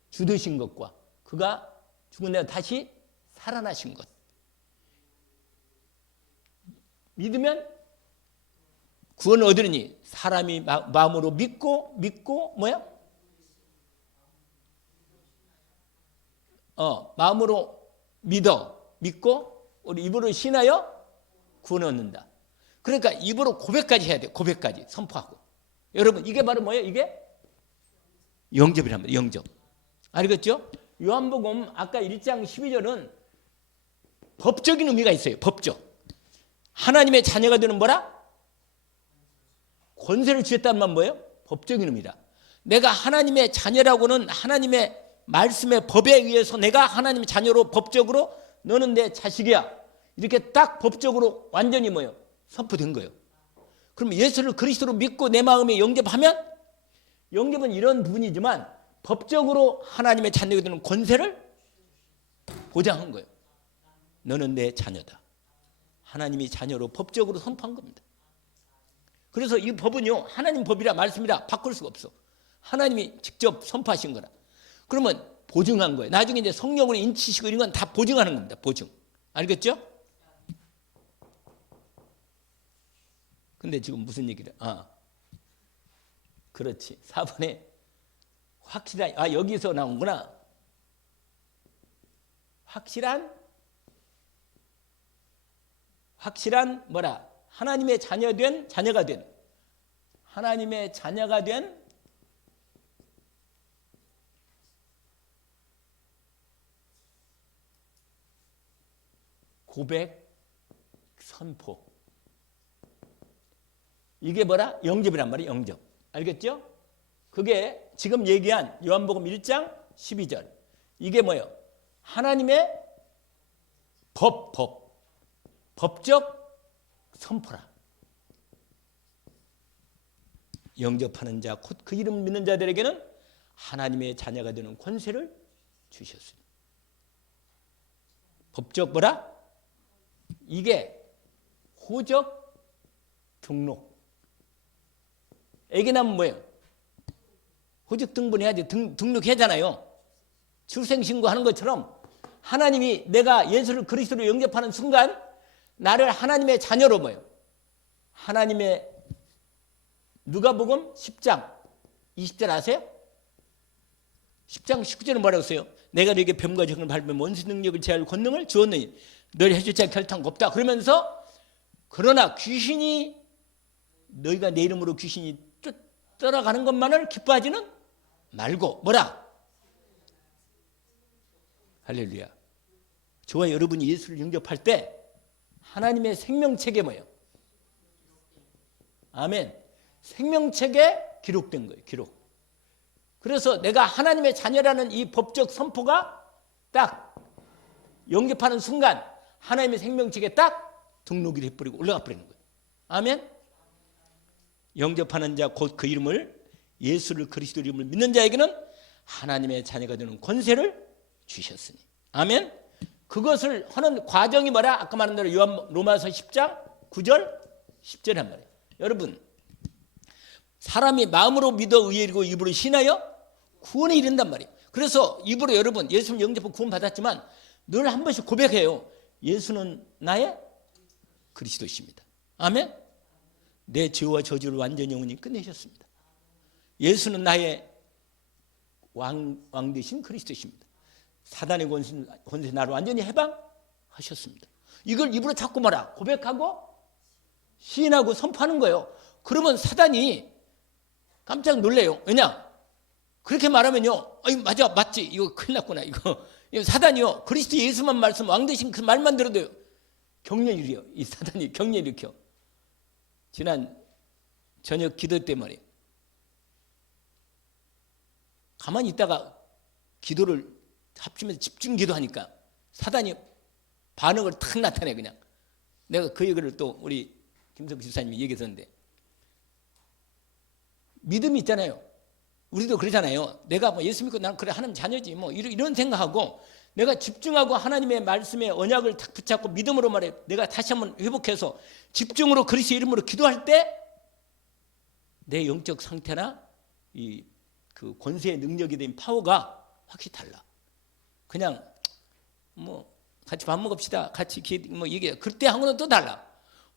죽으신 것과 그가 죽은 날 다시 살아나신 것 믿으면 구원을 얻으니 사람이 마음으로 믿고 뭐야? 마음으로 믿고 우리 입으로 신하여 구원을 얻는다. 그러니까 입으로 고백까지 해야 돼요. 고백까지 선포하고. 여러분, 이게 바로 뭐예요? 이게 영접이란 말이에요. 영접. 알겠죠? 요한복음 아까 1장 12절은 법적인 의미가 있어요. 법적. 하나님의 자녀가 되는 뭐라? 권세를 주셨다는 말 뭐예요? 법적인 의미다. 내가 하나님의 자녀라고는 하나님의 말씀의 법에 의해서 내가 하나님의 자녀로 법적으로 너는 내 자식이야. 이렇게 딱 법적으로 완전히 뭐예요? 선포된 거예요. 그럼 예수를 그리스도로 믿고 내 마음에 영접하면 영접은 이런 부분이지만 법적으로 하나님의 자녀가 되는 권세를 보장한 거예요. 너는 내 자녀다. 하나님이 자녀로 법적으로 선포한 겁니다. 그래서 이 법은요, 하나님 법이라 말씀이라 바꿀 수가 없어. 하나님이 직접 선포하신 거라. 그러면 보증한 거예요. 나중에 이제 성령으로 인치시고 이런 건 다 보증하는 겁니다. 보증. 알겠죠? 근데 지금 무슨 얘기를? 그렇지. 4번에 확실한, 여기서 나온구나. 확실한 뭐라? 하나님의 자녀가 된 하나님의 자녀가 된 고백 선포. 이게 뭐라? 영접이란 말이에요. 영접. 알겠죠? 그게 지금 얘기한 요한복음 1장 12절. 이게 뭐예요? 하나님의 법. 법적 선포라. 영접하는 자 곧 그 이름 믿는 자들에게는 하나님의 자녀가 되는 권세를 주셨어요. 법적 뭐라? 이게 호적 등록. 애기 낳으면 뭐예요? 호적 등본해야지. 등록해야 하잖아요. 출생신고하는 것처럼 하나님이 내가 예수를 그리스도로 영접하는 순간 나를 하나님의 자녀로 뭐예요? 하나님의 누가복음 10장 20절 아세요? 10장 19절은 뭐라고 써요? 내가 너에게 뱀과 정을 밟으면 원수 능력을 제할 권능을 주었느니 너를 해줄 자 결탄 없다. 그러면서 그러나 귀신이 너희가 내 이름으로 귀신이 떠나가는 것만을 기뻐하지는 말고 뭐라? 할렐루야. 저와 여러분이 예수를 영접할 때 하나님의 생명책에 뭐예요? 아멘. 생명책에 기록된 거예요. 기록. 그래서 내가 하나님의 자녀라는 이 법적 선포가 딱 영접하는 순간 하나님의 생명책에 딱 등록이 돼버리고 올라가 버리는 거예요. 아멘. 영접하는 자 곧 그 이름을 예수를 그리스도 이름을 믿는 자에게는 하나님의 자녀가 되는 권세를 주셨으니. 아멘. 그것을 하는 과정이 뭐라? 아까 말한 대로 로마서 10장 9절 10절에 한 말이에요. 여러분, 사람이 마음으로 믿어 의에 이르고 입으로 신하여 구원에 이른단 말이에요. 그래서 입으로 여러분 예수를 영접하고 구원 받았지만 늘 한 번씩 고백해요. 예수는 나의 그리스도십니다. 아멘. 내 죄와 저주를 완전히 영원히 끝내셨습니다. 예수는 나의 왕 되신 그리스도십니다. 사단의 권세 나를 완전히 해방하셨습니다. 이걸 입으로 자꾸 뭐라? 고백하고 시인하고 선포하는 거예요. 그러면 사단이 깜짝 놀래요. 왜냐? 그렇게 말하면요. 맞아, 맞지. 이거 큰일 났구나. 이거 사단이요. 그리스도 예수만 말씀, 왕 되신 그 말만 들어도 경련이 일이요. 이 사단이 경련 일으켜. 지난 저녁 기도 때 말이에요. 가만히 있다가 기도를 합치면서 집중 기도하니까 사단이 반응을 탁 나타내 그냥. 내가 그 얘기를 또 우리 김석 집사님이 얘기했었는데 믿음이 있잖아요. 우리도 그러잖아요. 내가 뭐 예수 믿고 나는 그래 하나님 자녀지 뭐 이런 생각하고 내가 집중하고 하나님의 말씀에 언약을 탁 붙잡고 믿음으로 말해 내가 다시 한번 회복해서 집중으로 그리스도 이름으로 기도할 때 내 영적 상태나 이 그 권세의 능력이 된 파워가 확실히 달라. 그냥 뭐 같이 밥 먹읍시다. 같이 뭐 얘기해. 그때 하고는 또 달라.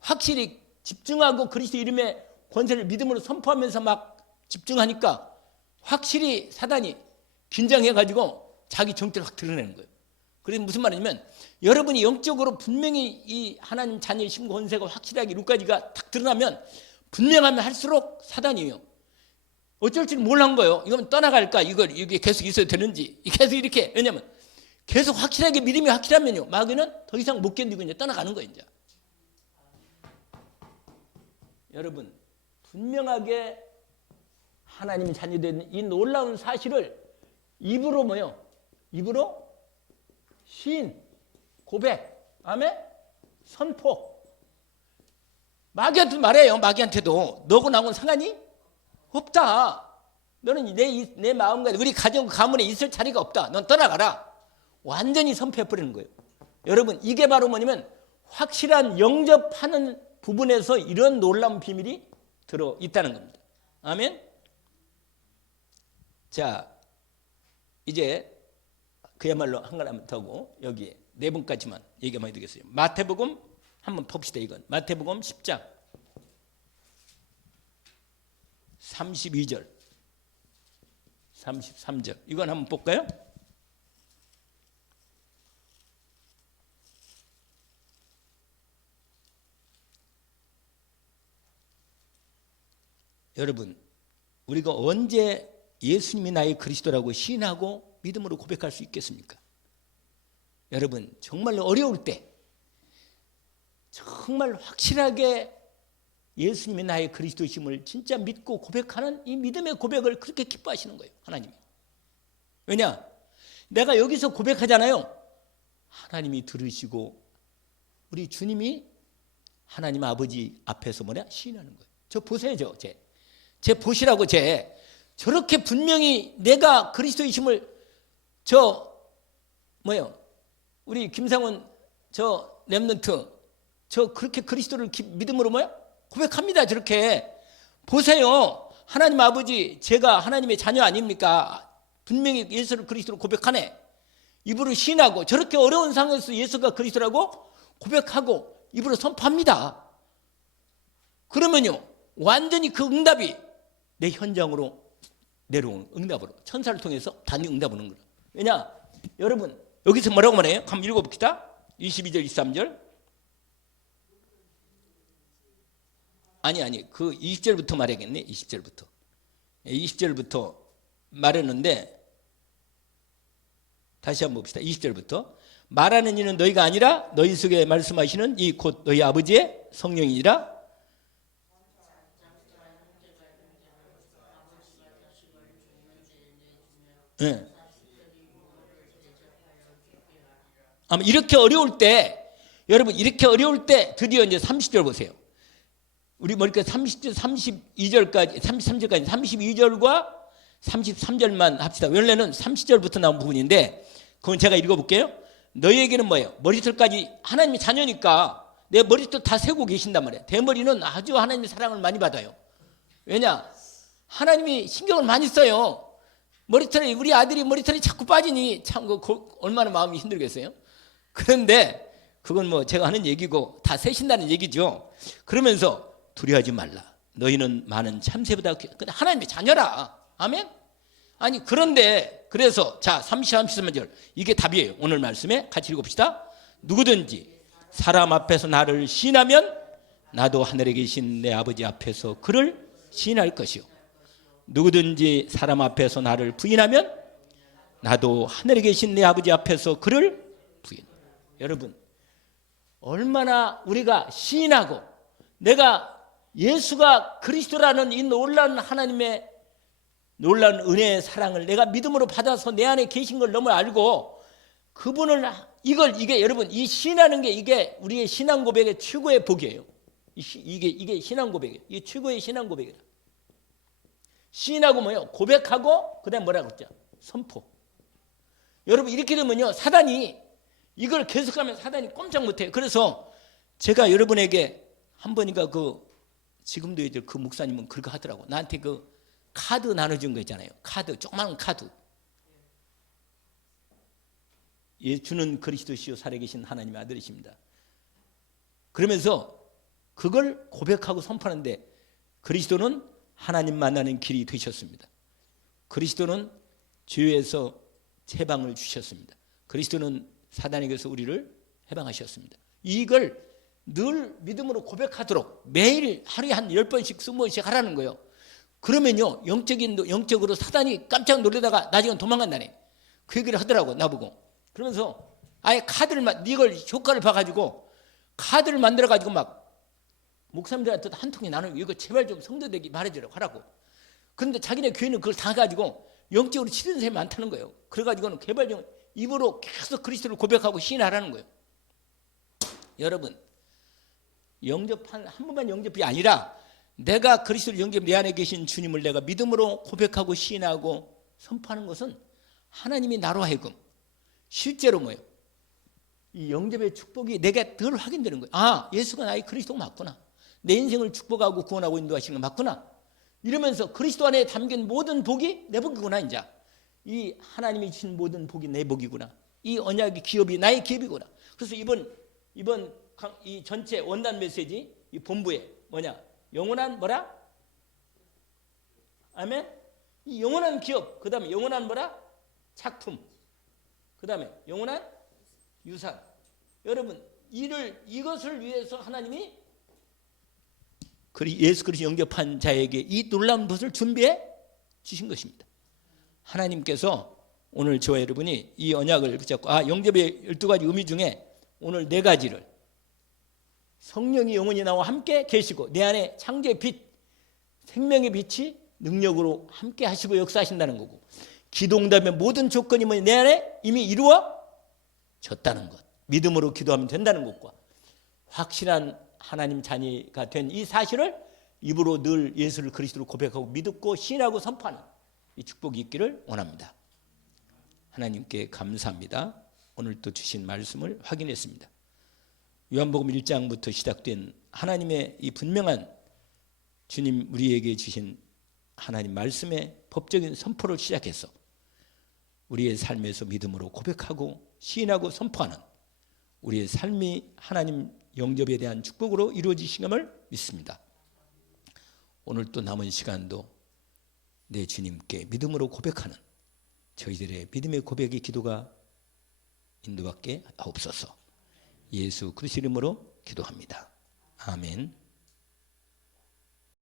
확실히 집중하고 그리스도 이름의 권세를 믿음으로 선포하면서 막 집중하니까 확실히 사단이 긴장해가지고 자기 정체를 확 드러내는 거예요. 그래서 무슨 말이냐면 여러분이 영적으로 분명히 이 하나님 자녀의 심고 권세가 확실하게 이루까지가 딱 드러나면 분명하면 할수록 사단이에요. 어쩔 줄 몰란 거예요. 이건 떠나갈까? 이게 계속 있어야 되는지. 계속 이렇게. 왜냐면 계속 확실하게 믿음이 확실하면요. 마귀는 더 이상 못 견디고 이제 떠나가는 거예요. 이제. 여러분, 분명하게 하나님이 자녀된 이 놀라운 사실을 입으로 뭐요? 입으로 시인, 고백, 아멘? 선포. 마귀한테 말해요. 마귀한테도 너하고 나하고는 상관이 없다. 너는 내 마음과 우리 가정 가문에 있을 자리가 없다. 넌 떠나가라. 완전히 선포해버리는 거예요. 여러분 이게 바로 뭐냐면 확실한 영접하는 부분에서 이런 놀라운 비밀이 들어있다는 겁니다. 아멘. 자 이제 그야말로 한 가지 더 하고 여기 네 번까지만 얘기만 해드리겠어요. 마태복음 한번 봅시다. 이건 마태복음 10장 32절 33절 이건 한번 볼까요? 여러분 우리가 언제 예수님이 나의 그리스도라고 시인하고 믿음으로 고백할 수 있겠습니까? 여러분 정말로 어려울 때 정말 확실하게 예수님이 나의 그리스도심을 진짜 믿고 고백하는 이 믿음의 고백을 그렇게 기뻐하시는 거예요. 하나님이. 왜냐? 내가 여기서 고백하잖아요. 하나님이 들으시고 우리 주님이 하나님 아버지 앞에서 뭐냐? 시인하는 거예요. 저 보세요, 제 보시라고 저렇게 분명히 내가 그리스도이심을 우리 김상훈 렘넌트 그렇게 그리스도를 믿음으로 고백합니다. 저렇게 보세요. 하나님 아버지 제가 하나님의 자녀 아닙니까? 분명히 예수를 그리스도로 고백하네. 입으로 시인하고 저렇게 어려운 상황에서 예수가 그리스도라고 고백하고 입으로 선포합니다. 그러면요 완전히 그 응답이 내 현장으로 내려오는 응답으로 천사를 통해서 단위 응답 오는 거예요. 왜냐? 여러분 여기서 뭐라고 말해요? 한번 읽어봅시다. 22절 23절 아니 그 20절부터 말해야겠네. 20절부터 말했는데 다시 한번 봅시다. 20절부터 말하는 이는 너희가 아니라 너희 속에 말씀하시는 이 곧 너희 아버지의 성령이니라. 네. 아마 이렇게 어려울 때 여러분 이렇게 어려울 때 드디어 이제 30절 보세요. 우리 머릿속에 30절 32절까지 33절까지 32절과 33절만 합시다. 원래는 30절부터 나온 부분인데 그건 제가 읽어볼게요. 너희에게는 뭐예요? 머리털까지 하나님의 자녀니까 내 머리털 다 세고 계신단 말이에요. 대머리는 아주 하나님의 사랑을 많이 받아요. 왜냐? 하나님이 신경을 많이 써요. 머리털이 우리 아들이 머리털이 자꾸 빠지니 참 얼마나 마음이 힘들겠어요. 그런데 그건 제가 하는 얘기고 다 세신다는 얘기죠. 그러면서 두려워하지 말라. 너희는 많은 참새보다 하나님의 자녀라. 아멘? 아니 그런데 그래서 자 33절 이게 답이에요. 오늘 말씀에 같이 읽어봅시다. 누구든지 사람 앞에서 나를 시인하면 나도 하늘에 계신 내 아버지 앞에서 그를 시인할 것이요. 누구든지 사람 앞에서 나를 부인하면 나도 하늘에 계신 내 아버지 앞에서 그를 부인. 여러분 얼마나 우리가 시인하고 내가 예수가 그리스도라는 이 놀라운 하나님의 놀라운 은혜의 사랑을 내가 믿음으로 받아서 내 안에 계신 걸 너무 알고 그분을 이게 여러분 이 시인하는 게 이게 우리의 신앙 고백의 최고의 복이에요. 이게 신앙 고백이에요. 이게 최고의 신앙 고백이다. 시인하고 고백하고 그다음 뭐라고 했죠? 선포. 여러분 이렇게 되면요 사단이 이걸 계속하면 사단이 꼼짝 못해요. 그래서 제가 여러분에게 한 번인가 지금도 이제 그 목사님은 그렇게 하더라고. 나한테 카드 나눠준 거 있잖아요. 조그마한 카드. 주는 그리스도시요 살아계신 하나님의 아들이십니다. 그러면서 그걸 고백하고 선포하는데 그리스도는 하나님 만나는 길이 되셨습니다. 그리스도는 죄에서 해방을 주셨습니다. 그리스도는 사단에게서 우리를 해방하셨습니다. 이걸 늘 믿음으로 고백하도록 매일 하루에 한 10번씩 20번씩 하라는 거예요. 그러면요 영적으로 사단이 깜짝 놀라다가 나중에 도망간다네. 그 얘기를 하더라고 나보고. 그러면서 아예 이걸 효과를 봐가지고 카드를 만들어가지고 막 목사님들한테 한 통에 나누고 이거 제발 좀 성도되게 말해주라고 하라고. 그런데 자기네 교회는 그걸 다 가지고 영적으로 치는 사람이 많다는 거예요. 그래가지고는 개발적 입으로 계속 그리스도를 고백하고 시인하라는 거예요. 여러분 영접한 한 번만 영접이 아니라 내가 그리스도를 영접 내 안에 계신 주님을 내가 믿음으로 고백하고 시인하고 선포하는 것은 하나님이 나로 하여금 실제로 이 영접의 축복이 내게 늘 확인되는 거예요. 아 예수가 나의 그리스도가 맞구나. 내 인생을 축복하고 구원하고 인도하시는 거 맞구나. 이러면서 그리스도 안에 담긴 모든 복이 내 복이구나. 이제 이 하나님이 주신 모든 복이 내 복이구나. 이 언약의 기업이 나의 기업이구나. 그래서 이번 이 전체 원단 메시지 이 본부에 영원한 아멘. 이 영원한 기업, 그 다음에 영원한 작품, 그 다음에 영원한 유산. 여러분 이것을 위해서 하나님이 예수 그리스도 영접한 자에게 이 놀라운 것을 준비해 주신 것입니다. 하나님께서 오늘 저와 여러분이 이 언약을 붙잡고 영접의 12가지 의미 중에 오늘 4가지를 성령이 영원히 나와 함께 계시고 내 안에 창조의 빛, 생명의 빛이 능력으로 함께 하시고 역사하신다는 거고 기도응답의 모든 조건이 내 안에 이미 이루어졌다는 것. 믿음으로 기도하면 된다는 것과 확실한 하나님 자녀가 된 이 사실을 입으로 늘 예수를 그리스도로 고백하고 믿고 신하고 선포하는 이 축복이 있기를 원합니다. 하나님께 감사합니다. 오늘 또 주신 말씀을 확인했습니다. 요한복음 1장부터 시작된 하나님의 이 분명한 주님 우리에게 주신 하나님 말씀의 법적인 선포를 시작해서 우리의 삶에서 믿음으로 고백하고 시인하고 선포하는 우리의 삶이 하나님 영접에 대한 축복으로 이루어지시감을 믿습니다. 오늘 또 남은 시간도 내 주님께 믿음으로 고백하는 저희들의 믿음의 고백의 기도가 인도받게 하옵소서. 예수 그리스도 이름으로 기도합니다. 아멘.